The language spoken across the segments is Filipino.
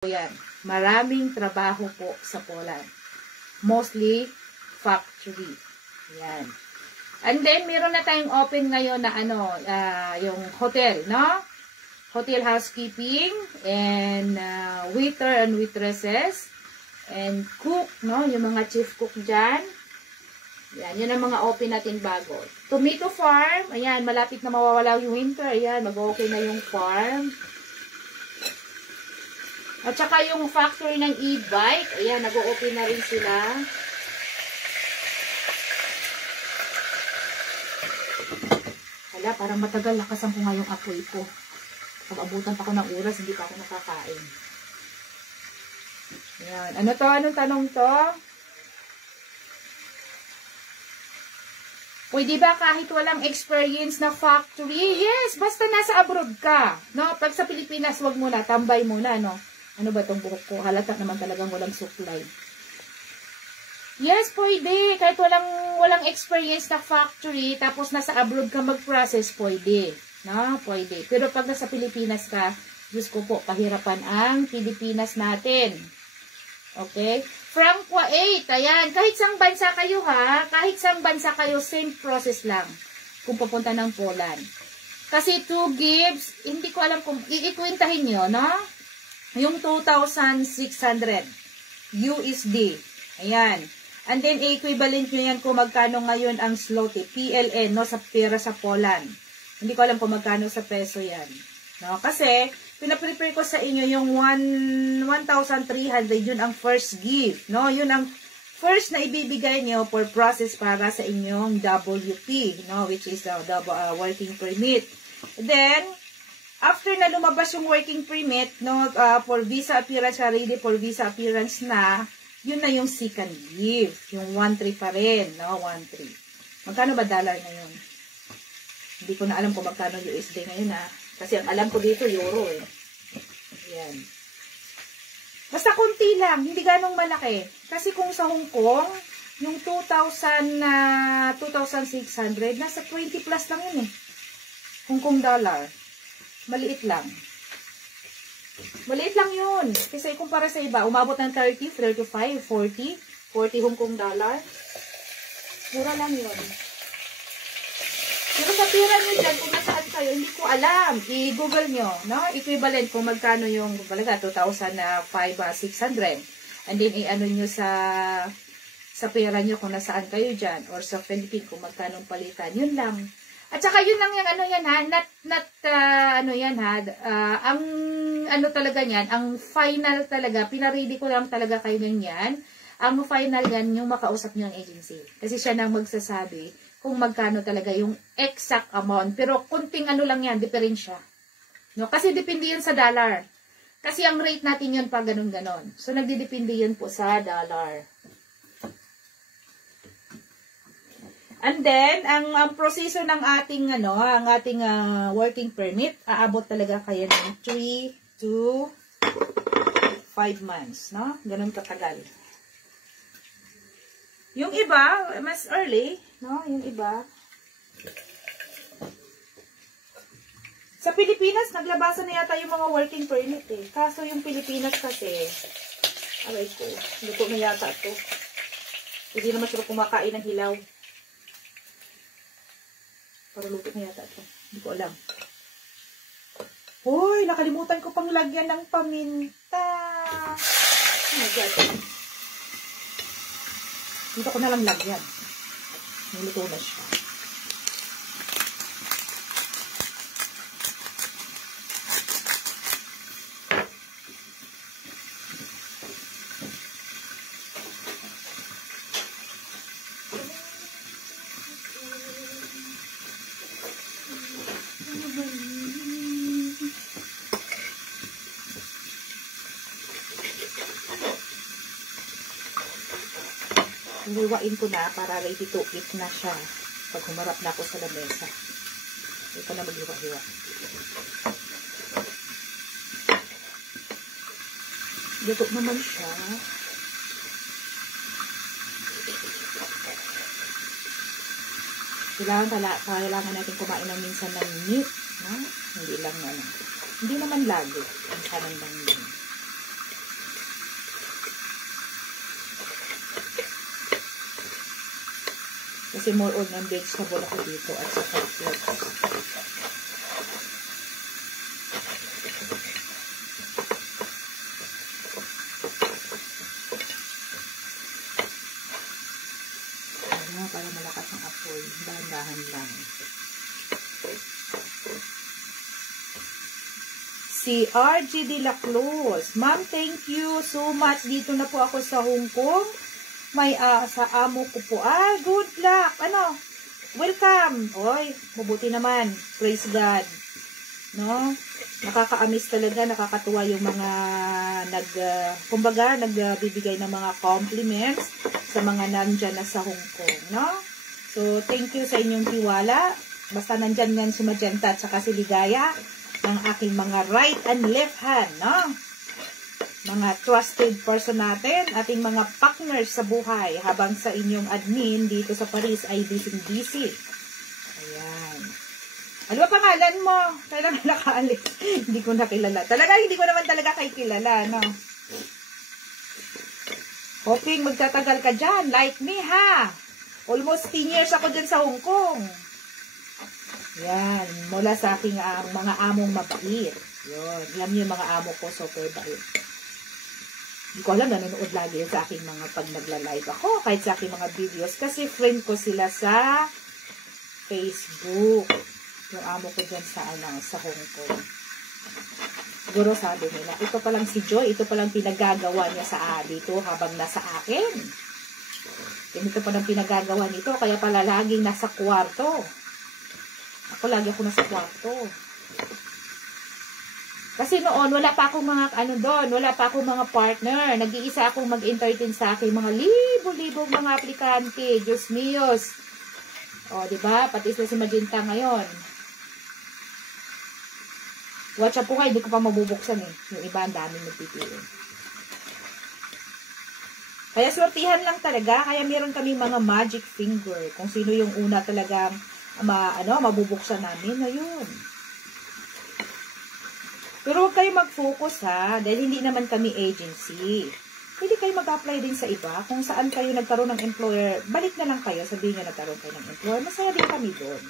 Yan. Maraming trabaho po sa Poland. Mostly factory. Yan. And then, meron na tayong open ngayon na yung hotel, no? Hotel housekeeping and waiter and waitresses and cook, no? Yung mga chief cook dyan. Yan, yan ang mga open natin bago. Tomato farm, ayan, malapit na mawawala yung winter. Ayan, mag-okay na yung farm. At saka yung factory ng e-bike, ayan, nag-open na rin sila. Hala, parang matagal, lakasan ko nga yung apoy ko. Pag-abutan pa ko ng oras, hindi pa ako nakakain. Ayan, ano to? Anong tanong to? Pwede ba kahit walang experience na factory? Yes, basta nasa abroad ka. No? Pag sa Pilipinas, wag muna, tambay muna, no? Ano ba itong buhok ko? Halata naman talagang walang supply. Yes, pwede. Kahit walang experience na factory, tapos nasa abroad ka mag-process, pwede. No? Pwede. Pero pag nasa Pilipinas ka, Diyos ko po, pahirapan ang Pilipinas natin. Okay? Franqua 8, ayan. Kahit sang bansa kayo ha, kahit sang bansa kayo, same process lang. Kung papunta ng Poland. Kasi 2 gives, hindi ko alam kung iikwintahin nyo, no? Yung 2,600 USD. Ayan. And then, equivalent nyo yan kung magkano ngayon ang zloty. PLN, no? Sa pera sa Poland. Hindi ko alam kung magkano sa peso yan. No? Kasi, pinaprepare ko sa inyo yung 1,300. Yun ang first gift. No? Yun ang first na ibibigay nyo for process para sa inyong WP. No? Which is the working permit. Then, after na lumabas yung working permit, no, for visa appearance, ready for visa appearance na, yun na yung second gift. Yung 1,300 pa rin, no, 1,300. Magkano ba dollar na yun? Hindi ko na alam kung magkano USD ngayon, ha. Kasi ang alam ko dito, euro, eh. Ayan. Basta konti lang, hindi ganong malaki. Kasi kung sa Hong Kong, yung 2,600, nasa 20 plus lang yun, eh. Hong Kong dollar. Maliit lang. Maliit lang yun. Kasi kumpara sa iba, umabot ng 30, 35, 40, 40 Hong Kong dollar. Mura lang yun. Pero sa pera nyo dyan, kung nasaan kayo, hindi ko alam. I-google nyo, no? Equivalent kung magkano yung, balaga, 2,600. And then, i-ano nyo sa pera nyo kung nasaan kayo dyan. Or sa Philippines, kung magkano palitan. Yun lang. At saka yun lang yung ano yan ha, ano yan ha, ang ano talaga yan, ang final talaga, pinaredy ko lang talaga kayo yan, ang final yan yung makausap nyo ang agency. Kasi siya nang magsasabi kung magkano talaga yung exact amount. Pero kunting ano lang yan, diferensya. No? Kasi depende yun sa dollar. Kasi ang rate natin yun pa ganun-ganon. So nagdidepende yun po sa dollar. And then, ang proseso ng ating, ang ating working permit, aabot talaga kayo ng 3 to 5 months, no? Ganun katagal. Yung iba, mas early, no? Yung iba. Sa Pilipinas, naglabasan na yata yung mga working permit, eh. Kaso yung Pilipinas kasi, aray ko, luto na yata ito. Hindi naman sila kumakain ng hilaw. Para luto na yata ito. Hindi ko alam. Hoy, nakalimutan ko pang lagyan ng paminta. Oh my God. Dito ko na lang lagyan. Niluto na siya. Hiwain ko na para ready to eat na siya pag humarap na ako sa lamesa. Hindi ko na maghiwa-hiwa. Luto naman siya. Kailangan natin kumain ng minsan ng meat. No? Hindi lang Hindi naman lagi. Minsan lang yun. Kasi more on ng vegetable ako dito at saka fruits. Para malakas ang apoy. Dahan-dahan lang. Si RG de la Cruz. Ma'am, thank you so much. Dito na po ako sa Hong Kong. May sa amo ko po. Good luck. Ano? Welcome. Oy, mabuti naman. Praise God. No? Nakaka-amaze talaga, nakakatuwa yung mga kumbaga, nagbibigay ng mga compliments sa mga nandyan na sa Hong Kong, no? So, thank you sa inyong tiwala. Basta nandyan yan si Magenta at saka si Ligaya ng aking mga right and left hand, no? Mga trusted person natin, ating mga partners sa buhay habang sa inyong admin dito sa Paris ay busy. Ayan. Ano ba pangalan mo? Kailan nakaalis? Hindi ko nakilala. Talaga, hindi ko naman talaga kayo kilala, no? Hoping magtatagal ka dyan. Like me, ha? Almost 10 years ako dyan sa Hong Kong. Yan. Mula sa aking mga among mabait. Yun. Alam niyo yung mga amo ko, super bait. Hindi ko alam, nanonood lagi sa aking mga pag nagla-live ako. Kahit sa aking mga videos. Kasi friend ko sila sa Facebook. Yung amo ko dyan sa Hong Kong. Siguro sabi nila, ito palang si Joy, ito palang pinagagawa niya sa dito habang nasa akin. Ito palang pinagagawa nito, kaya pala laging nasa kwarto. Ako lagi ako nasa kwarto. Kasi noon, wala pa akong mga, wala pa akong mga partner. Nag-iisa akong mag-entertain sa akin, mga libo-libong mga aplikante. Diyos míos. O, diba? Pati sila si Magenta ngayon. Watch up po kayo, hindi ko pa mabubuksan eh. Yung iba, ang daming nagpipili. Kaya swertihan lang talaga. Kaya meron kami mga magic finger. Kung sino yung una talagang mabubuksan namin. Ayun. Pero huwag kayo mag-focus ha. Dahil hindi naman kami agency. Hindi kayo mag-apply din sa iba. Kung saan kayo nagkaroon ng employer, balik na lang kayo. Sabihin nyo nagkaroon kayo ng employer. Masaya din kami doon.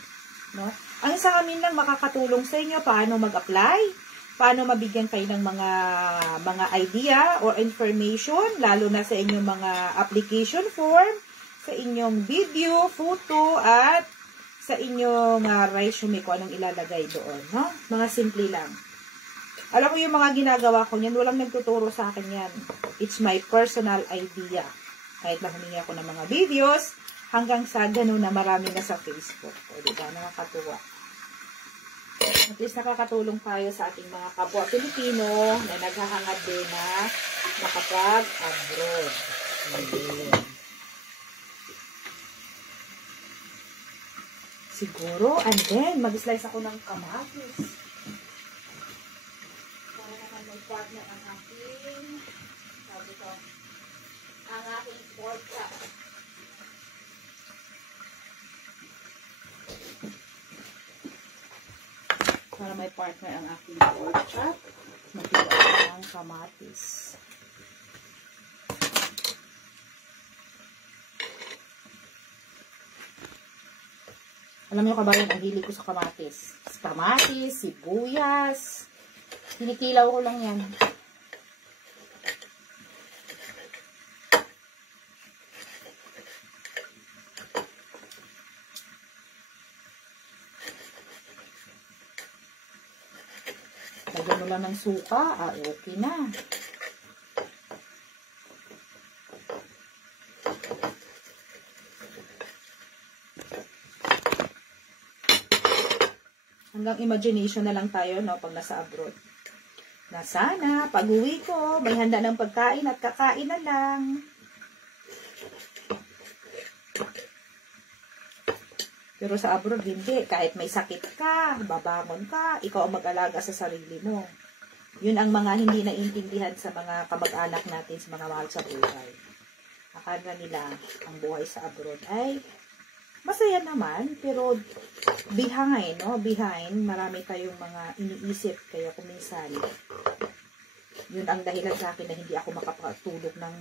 No? Ang sa amin lang makakatulong sa inyo paano mag-apply, paano mabigyan kayo ng mga idea or information, lalo na sa inyong mga application form, sa inyong video, photo, at sa inyong resume kung anong ilalagay doon. No? Mga simple lang. Alam mo yung mga ginagawa ko niyan, walang nagtuturo sa akin yan. It's my personal idea. Kahit na humingi ako ng mga videos, hanggang sa ganun na marami na sa Facebook. O, diba? Nakakatuwa. At least nakakatulong tayo sa ating mga kapwa Pilipino na naghahangad din na makapag-abroad. Siguro, and then, mag-slice ako ng kamatis. Para naman may partner ang aking, sabi ko, ang aking pork chop. Para may partner ang aking pork chop, magtiwa ko ng kamatis. Alam niyo kabayan, ang hili ko sa kamatis. Kamatis, sibuyas. Kinikilaw ko lang yan. Lagyan mo lang ng suka, okay na. Hanggang imagination na lang tayo, no, pag nasa abroad. Na sana, pag uwi ko, may handa ng pagkain at kakain na lang. Pero sa abroad, hindi. Kahit may sakit ka, babangon ka, ikaw ang mag-alaga sa sarili mo. Yun ang mga hindi naiintindihan sa mga kamag-anak natin, sa mga mahal sa buhay. Akala nila, ang buhay sa abroad ay masaya naman, pero behind, no? Behind, marami tayong mga iniisip. Kaya kuminsan, yun ang dahilan sa akin na hindi ako makapatulog ng